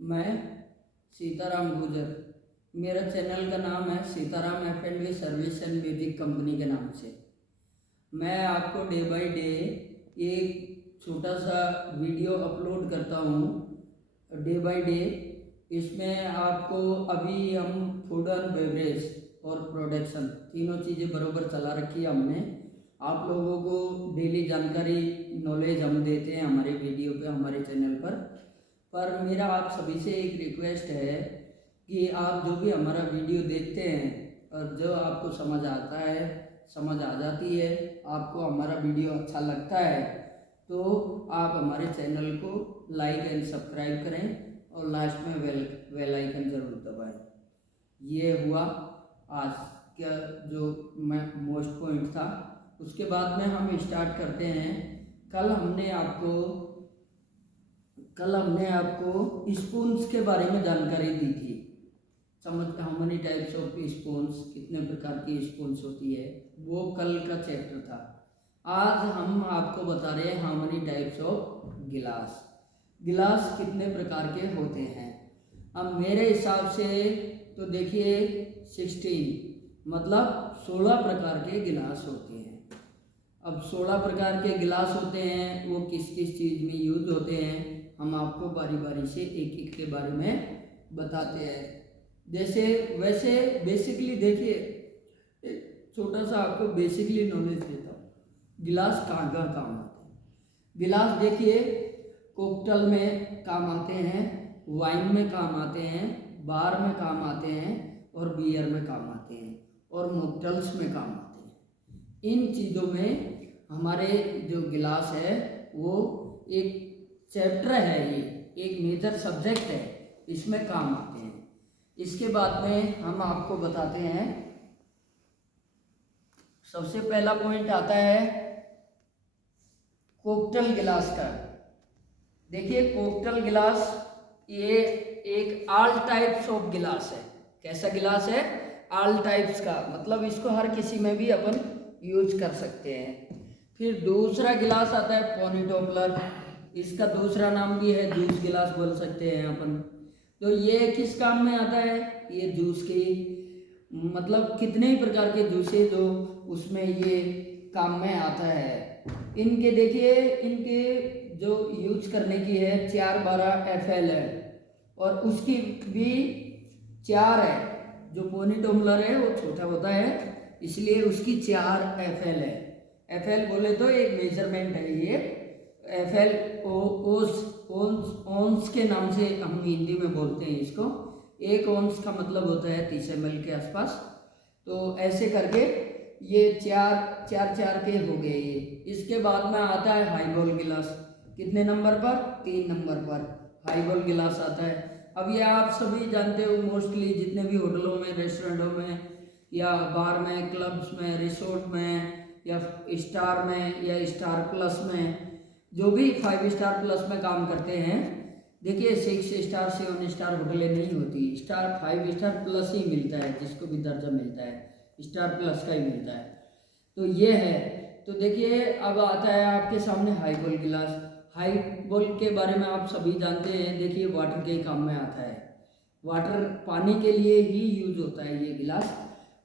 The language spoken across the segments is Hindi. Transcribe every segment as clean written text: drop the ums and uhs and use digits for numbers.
मैं सीताराम गुजर, मेरा चैनल का नाम है Sitaram F&B service and music company के नाम से। मैं आपको डे बाय डे एक छोटा सा वीडियो अपलोड करता हूँ डे बाय डे। इसमें आपको अभी हम फूड एंड बेवरेज और प्रोडक्शन तीनों चीज़ें बरोबर चला रखी है हमने। आप लोगों को डेली जानकारी नॉलेज हम देते हैं हमारे वीडियो पे, हमारे चैनल पर मेरा आप सभी से एक रिक्वेस्ट है कि आप जो भी हमारा वीडियो देखते हैं और जो आपको समझ आता है, समझ आ जाती है, आपको हमारा वीडियो अच्छा लगता है, तो आप हमारे चैनल को लाइक एंड सब्सक्राइब करें और लास्ट में बेल आइकन ज़रूर दबाएं। ये हुआ आज का जो मैं मोस्ट पॉइंट था। उसके बाद में हम स्टार्ट करते हैं। कल हमने आपको स्पून्स के बारे में जानकारी दी थी। समझ how many types of spoons, कितने प्रकार की स्पून्स होती है, वो कल का चैप्टर था। आज हम आपको बता रहे हैं हाउ मेनी टाइप्स ऑफ गिलास, गिलास कितने प्रकार के होते हैं। अब मेरे हिसाब से तो देखिए 16 मतलब 16 प्रकार के गिलास होते हैं। अब 16 प्रकार के गिलास होते हैं, वो किस किस चीज़ में यूज होते हैं हम आपको बारी बारी से एक एक के बारे में बताते हैं। वैसे बेसिकली देखिए, एक छोटा सा आपको बेसिकली नॉलेज देता हूँ। गिलास कहाँ कहाँ काम आते हैं। गिलास देखिए कॉकटेल में काम आते हैं, वाइन में काम आते हैं, बार में काम आते हैं और बियर में काम आते हैं और मॉकटेल्स में काम आते हैं। इन चीज़ों में हमारे जो गिलास है वो एक चैप्टर है, ये एक मेजर सब्जेक्ट है, इसमें काम आते हैं। इसके बाद में हम आपको बताते हैं, सबसे पहला पॉइंट आता है कॉकटेल गिलास का। देखिए कॉकटेल गिलास ये एक ऑल टाइप्स ऑफ गिलास है। कैसा गिलास है? ऑल टाइप्स का, मतलब इसको हर किसी में भी अपन यूज कर सकते हैं। फिर दूसरा गिलास आता है पोनी टॉपलर, इसका दूसरा नाम भी है जूस गिलास बोल सकते हैं अपन। तो ये किस काम में आता है? ये जूस की मतलब कितने ही प्रकार के जूसेज जो उसमें ये काम में आता है। इनके देखिए, इनके जो यूज करने की है 412 FL है और उसकी भी 4 है। जो पोनी टॉपलर है वो छोटा होता है इसलिए उसकी 4 FL है। FL बोले तो एक मेजरमेंट है ये। FL ओंस के नाम से हम हिंदी में बोलते हैं इसको। एक ओंस का मतलब होता है 30 ml के आसपास। तो ऐसे करके ये चार के हो गए ये। इसके बाद में आता है हाईबॉल गिलास। कितने नंबर पर? 3 नंबर पर हाईबॉल गिलास आता है। अब ये आप सभी जानते हो, मोस्टली जितने भी होटलों में, रेस्टोरेंटों में या बार में, क्लब्स में, रिसोर्ट में या स्टार में या स्टार प्लस में, जो भी 5 स्टार प्लस में काम करते हैं, देखिए 6 स्टार 7 स्टार होटलें नहीं होती, स्टार 5 स्टार प्लस ही मिलता है। जिसको भी दर्जा मिलता है स्टार प्लस का ही मिलता है। तो ये है। तो देखिए अब आता है आपके सामने हाईबॉल गिलास। हाईबॉल के बारे में आप सभी जानते हैं। देखिए वाटर के काम में आता है, वाटर पानी के लिए ही यूज होता है ये गिलास।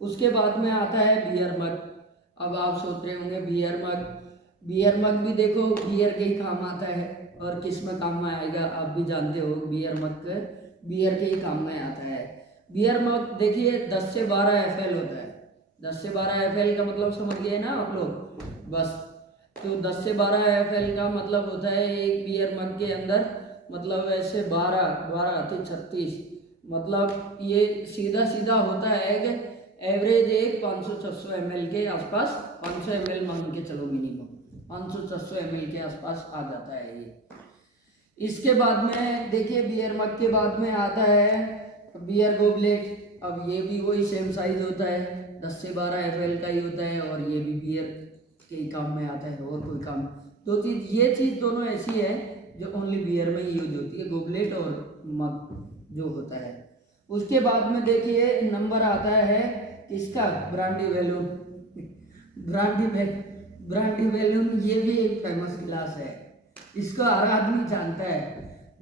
उसके बाद में आता है बियर मग। अब आप सोच रहे होंगे बियर मग भी देखो बियर के ही काम आता है। और किस में काम में आएगा आप भी जानते हो, बियर मग बियर के ही काम में आता है। बियर मग देखिए 10 से 12 FL होता है। 10 से 12 FL का मतलब समझ गए ना आप लोग? बस, तो 10 से 12 FL का मतलब होता है एक बियर मग के अंदर, मतलब ऐसे 12 36, मतलब ये सीधा सीधा होता है कि एवरेज एक 500-600 ml के आसपास, 500 ml मान के चलो, मिनिमम 500-600 ml के आसपास आ जाता है ये। इसके बाद में देखिए बियर मग के बाद में आता है बियर गोबलेट। अब ये भी वही सेम साइज होता है, 10 से 12 FL का ही होता है और ये भी बियर के ही काम में आता है और कोई काम। दो चीज़, ये चीज़ दोनों ऐसी है जो ओनली बियर में ही यूज होती है, गोबलेट और मग जो होता है। उसके बाद में देखिए नंबर आता है किसका? Brandy balloon. ब्रांडी बैलून ये भी एक फेमस गिलास है, इसको हर आदमी जानता है।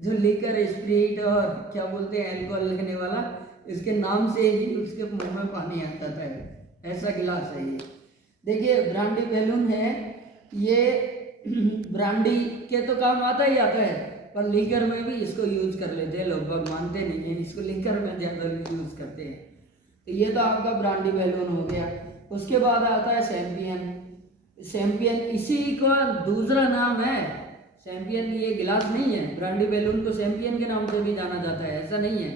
जो लीकर स्प्रिट और क्या बोलते हैं अल्कोहल लेने वाला, इसके नाम से ही उसके मुंह में पानी आ जाता है, ऐसा गिलास है ये। देखिए ब्रांडी बैलून है ये ब्रांडी के तो काम आता ही आता है, पर लीकर में भी इसको यूज कर लेते हैं लोग, मानते नहीं हैं, इसको लीकर में ज़्यादा यूज करते हैं। तो ये तो आपका ब्रांडी बैलून हो गया। उसके बाद आता है सैम्पियन। सैम्पियन इसी का दूसरा नाम है। सैम्पियन ये गिलास नहीं है, ब्रांडी बैलून को सैम्पियन के नाम से भी जाना जाता है, ऐसा नहीं है,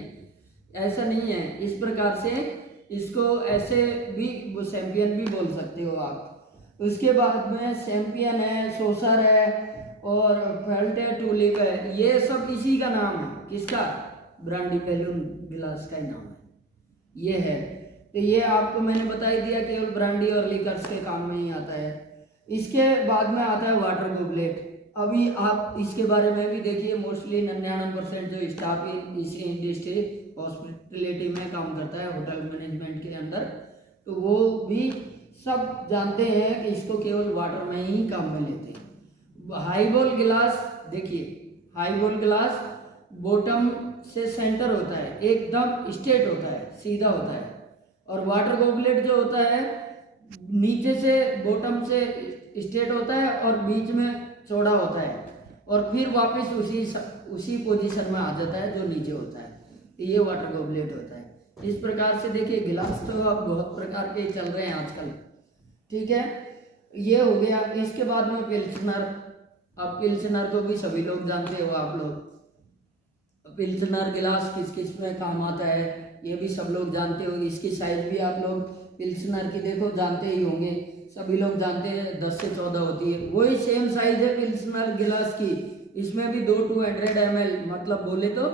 ऐसा नहीं है। इस प्रकार से इसको ऐसे भी वो सैम्पियन भी बोल सकते हो आप। उसके बाद में सैम्पियन है, सोसर है और फेल्ट है, टूलिप है, ये सब इसी का नाम है। किसका? ब्रांडी बैलून गिलास का ही नाम है ये है। तो ये आपको मैंने बता ही दिया, केवल ब्रांडी और लिकर्स के काम में ही आता है। इसके बाद में आता है वाटर गोबलेट। अभी आप इसके बारे में भी देखिए, मोस्टली 99% जो स्टाफ इसी इंडस्ट्री हॉस्पिटलिटी में काम करता है, होटल मैनेजमेंट के अंदर, तो वो भी सब जानते हैं कि इसको केवल वाटर में ही काम में लेते हैं। हाईबॉल गिलास देखिए, हाईबॉल गिलास बॉटम से सेंटर होता है, एकदम स्ट्रेट होता है, सीधा होता है। और वाटर गोबलेट जो होता है नीचे से बॉटम से स्ट्रेट होता है और बीच में चौड़ा होता है, और फिर वापस उसी पोजीशन में आ जाता है जो नीचे होता है। तो ये वाटर गोबलेट होता है। इस प्रकार से देखिए गिलास तो अब बहुत प्रकार के चल रहे हैं आजकल, ठीक है, ये हो गया। इसके बाद में पिल्सनर। अब पिल्सनर को भी सभी लोग जानते हो आप लोग। पिल्सनर गिलास किस किस में काम आता है ये भी सब लोग जानते हो। इसकी साइज भी आप लोग पिल्सनर की देखो जानते ही होंगे, सभी लोग जानते हैं 10 से 14 होती है। वही सेम साइज है पिल्सनर गिलास की, इसमें भी 200 ml मतलब बोले तो,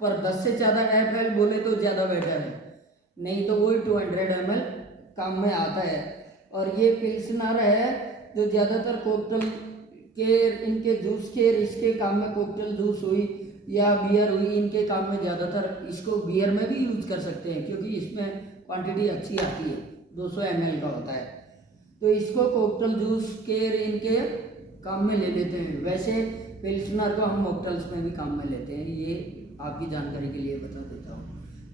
पर 10 से ज़्यादा ml बोले तो ज़्यादा बेटर है, नहीं तो वही 200 ml काम में आता है। और ये पिल्सनर है जो ज़्यादातर कोकटल के, इनके जूस के, इसके काम में कोकटल जूस हुई या बियर हुई, इनके काम में ज़्यादातर इसको बियर में भी यूज कर सकते हैं, क्योंकि इसमें क्वांटिटी अच्छी आती है, 200 ml का होता है। तो इसको कोकटल जूस के इनके काम में ले लेते हैं। वैसे पिल्सनर को हम मॉकटेल्स में भी काम में लेते हैं, ये आपकी जानकारी के लिए बता देता हूँ,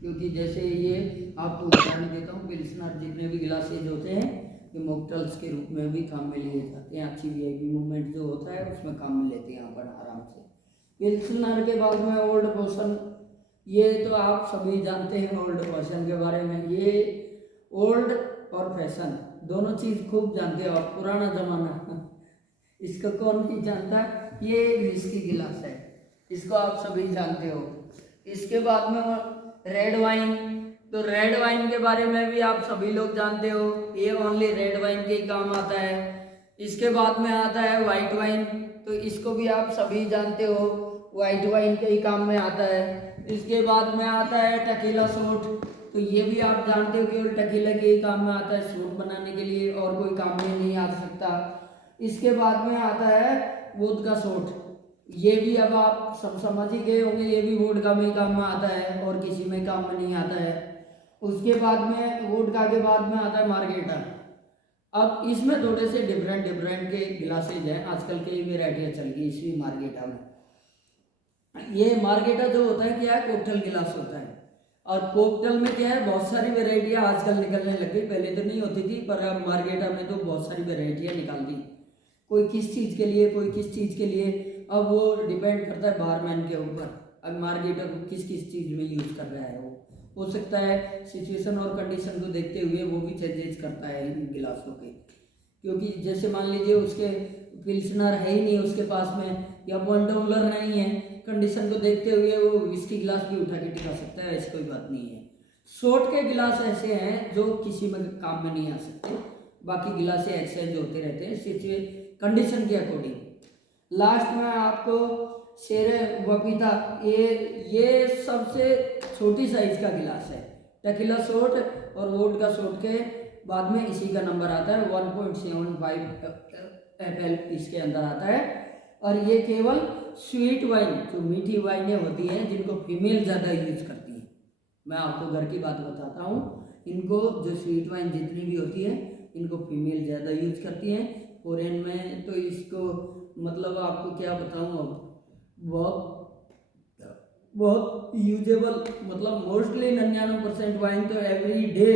क्योंकि जैसे ये आपको उदाहरण देता हूँ, पिल्सनर जितने भी गिलासेज होते हैं ये मॉकटेल्स के रूप में भी काम में लिए जाते हैं। अच्छी वीआईपी मूवमेंट जो होता है उसमें काम में लेते हैं यहाँ पर आराम से। पिल्सनर के बाद में ओल्ड फैशन, ये तो आप सभी जानते हैं ओल्ड फैशन के बारे में। ये ओल्ड और फैशन दोनों चीज़ खूब जानते हो आप, पुराना जमाना इसको कौन नहीं जानता। ये एक विस्की गिलास है, इसको आप सभी जानते हो। इसके बाद में रेड वाइन, तो रेड वाइन के बारे में भी आप सभी लोग जानते हो, ये ओनली रेड वाइन के ही काम आता है। इसके बाद में आता है वाइट वाइन, तो इसको भी आप सभी जानते हो, वाइट वाइन के ही काम में आता है। इसके बाद में आता है टकीला शॉट, तो ये भी आप जानते हो केवल टकीला के ही काम में आता है, शॉट बनाने के लिए और कोई काम में नहीं आ सकता। इसके बाद में आता है वोदका शॉट, ये भी अब आप सब समझ ही गए होंगे, ये भी वोडका में ही काम में आता है और किसी में काम में नहीं आता है। उसके बाद में वोडका के बाद में आता है मार्गेटा। अब इसमें थोड़े से डिफरेंट के गिलासेज हैं, आजकल की वेराइटियाँ चल गई इसी मार्गेटा में। ये मार्गेटा जो होता है क्या है, कोकटेल गिलास होता है, और कोकटेल में क्या है बहुत सारी वेराइटियाँ आजकल निकलने लग गई, पहले तो नहीं होती थी, पर अब मार्गेटा में तो बहुत सारी वेराइटियाँ निकाल दी, कोई किस चीज़ के लिए कोई किस चीज़ के लिए। अब वो डिपेंड करता है बारमैन के ऊपर, अब मार्गेटा को किस किस चीज़ में यूज़ कर रहा है। वो हो सकता है सिचुएशन और कंडीशन को देखते हुए वो भी चेंजेस करता है इन गिलासों के, क्योंकि जैसे मान लीजिए उसके पिल्सनर है ही नहीं उसके पास में, या वन टम्बलर नहीं है, कंडीशन को देखते हुए वो विस्की गिलास भी उठा के टिका सकता है, ऐसी कोई बात नहीं है। शॉट के गिलास ऐसे हैं जो किसी में काम में नहीं आ सकते, बाकी गिलास एक्सचेंज होते रहते हैं सिचुएशन कंडीशन के अकॉर्डिंग। लास्ट में आपको शेरे वपीता, ये सबसे छोटी साइज का गिलास है। टकीला शॉट और वोडका शॉट के बाद में इसी का नंबर आता है, 1.75 ml इसके अंदर आता है। और ये केवल स्वीट वाइन, जो मीठी वाइनें होती हैं जिनको फीमेल ज़्यादा यूज करती हैं, मैं आपको घर की बात बताता हूँ, इनको जो स्वीट वाइन जितनी भी होती है इनको फीमेल ज़्यादा यूज करती हैं। फॉरेन में तो इसको मतलब आपको क्या बताऊँ, अब वो बहुत यूजेबल, मतलब मोस्टली 99% वाइन तो every day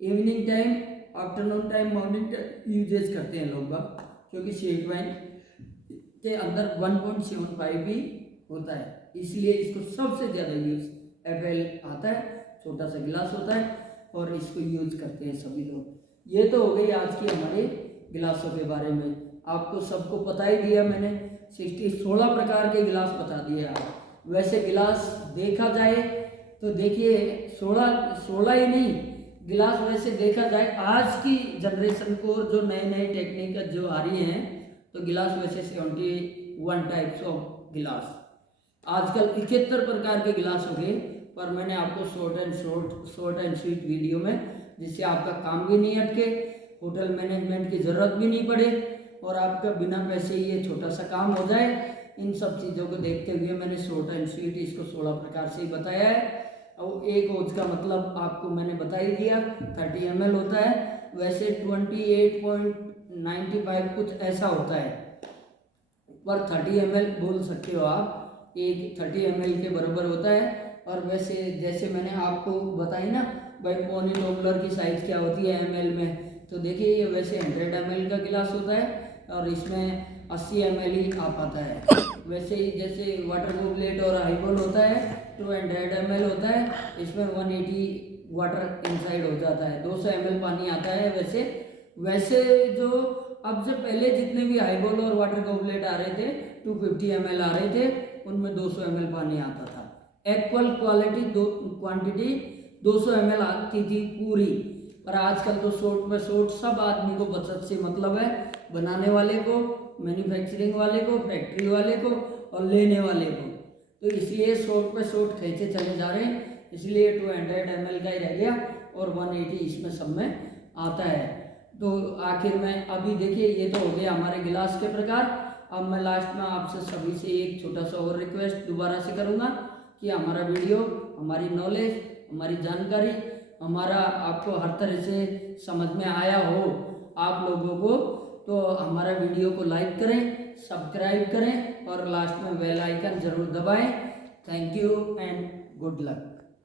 evening time, afternoon time, morning time uses करते हैं लोग बाग, क्योंकि शेक वाइन के अंदर 1.75 भी होता है, इसलिए इसको सबसे ज़्यादा यूज एफएल आता है, छोटा सा गिलास होता है और इसको यूज करते हैं सभी लोग। ये तो हो गई आज की हमारे गिलासों के बारे में, आपको सबको पता ही दिया मैंने, 16 प्रकार के गिलास बता दिए आप। वैसे गिलास देखा जाए तो देखिए 16 ही नहीं, गिलास वैसे देखा जाए आज की जनरेशन को जो नए नए टेक्निक जो आ रही हैं, तो गिलास वैसे 71 टाइप्स ऑफ गिलास, आजकल 71 प्रकार के गिलास हो गए। पर मैंने आपको शॉर्ट एंड स्वीट वीडियो में, जिससे आपका काम भी नहीं अटके, होटल मैनेजमेंट की ज़रूरत भी नहीं पड़े और आपका बिना पैसे ये छोटा सा काम हो जाए, इन सब चीज़ों को देखते हुए मैंने शॉर्ट एंड स्वीट इसको 16 प्रकार से ही बताया है। और एक ओज का मतलब आपको मैंने बता ही दिया, 30 ml होता है, वैसे 28.95 कुछ ऐसा होता है, पर 30 ml बोल सकते हो आप, एक 30 ml के बराबर होता है। और वैसे जैसे मैंने आपको बताई ना भाई पॉनी टोपलर की साइज़ क्या होती है ml में, तो देखिए ये वैसे 100 ml का गिलास होता है और इसमें 80 ml ही आ पाता है। वैसे ही जैसे वाटर गोबलेट और हाईबॉल होता है 200 ml होता है, इसमें 180 वाटर इनसाइड हो जाता है, 200 ml पानी आता है। वैसे जो अब से पहले जितने भी हाईबॉल और वाटर गोबलेट आ रहे थे 250 ml आ रहे थे, उनमें 200 ml पानी आता था, इक्वल क्वांटिटी 200 ml आती थी पूरी। पर आजकल तो शॉर्ट में शॉर्ट, सब आदमी को बचत से मतलब है, बनाने वाले को, मैन्युफैक्चरिंग वाले को, फैक्ट्री वाले को और लेने वाले को, तो इसलिए शॉर्ट पे शॉर्ट खींचे चले जा रहे हैं, इसलिए 200 ml का ही रह गया और 180 इसमें सब में आता है। तो आखिर में अभी देखिए ये तो हो गया हमारे गिलास के प्रकार। अब मैं लास्ट में आपसे सभी से एक छोटा सा और रिक्वेस्ट दोबारा से करूँगा कि हमारा वीडियो, हमारी नॉलेज, हमारी जानकारी, हमारा आपको हर तरह से समझ में आया हो आप लोगों को, तो हमारा वीडियो को लाइक करें, सब्सक्राइब करें और लास्ट में बेल आइकन ज़रूर दबाएं। Thank you and good luck.